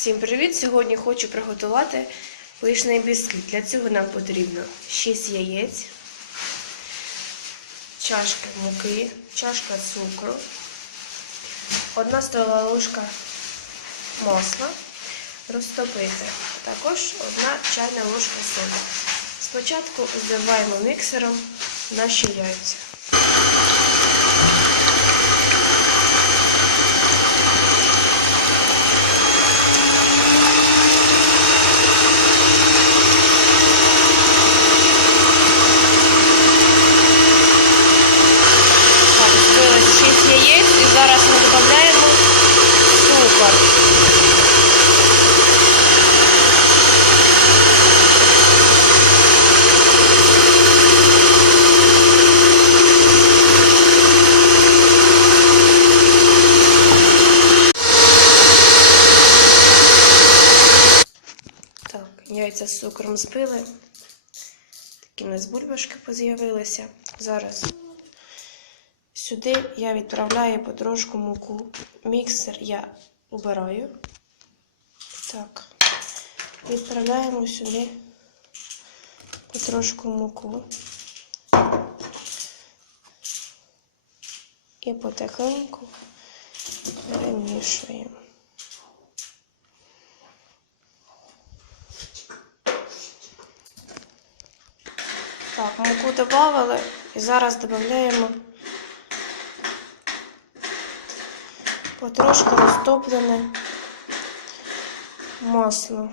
Всім привіт! Сьогодні хочу приготувати пишний бісквіт. Для цього нам потрібно 6 яєць, чашка муки, чашка цукру, 1 столова ложка масла, розтопити, також 1 чайна ложка соди. Спочатку збиваємо міксером наші яйця. Так, збилось 6 яєць і зараз ми додаємо цукор. Так, яйця з цукром збили. Такі у нас бульбашки поз'явилися. Зараз Сюди я відправляю потрошку муку. Міксер я убираю. Так. Відправляємо сюди потрошку муку. І потихеньку перемішуємо. Так, муку додали і зараз додаємо потрошку розтоплене масло.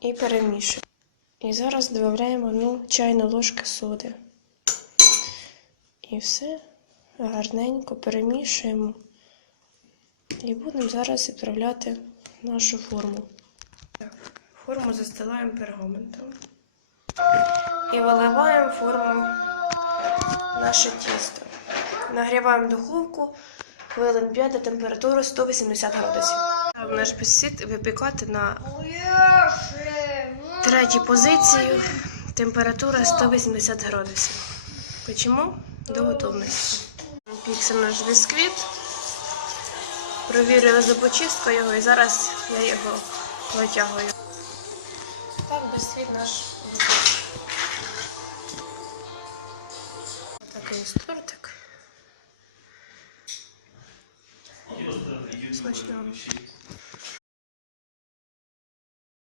І перемішуємо. І зараз додаємо одну чайну ложку соди. І все гарненько перемішуємо. І будемо зараз відправляти нашу форму. Форму застилаємо пергаментом і виливаємо форму наше тісто. Нагріваємо духовку хвилин 5 до температури 180 градусів. Ставимо наш бісквіт випікати на третій позиції температура 180 градусів. Печемо до готовності. Пікся наш бісквіт. Провірили зубочистку його і зараз я його витягую. Так, бісквіт наш готовий. Такий ось тортик. Смачного.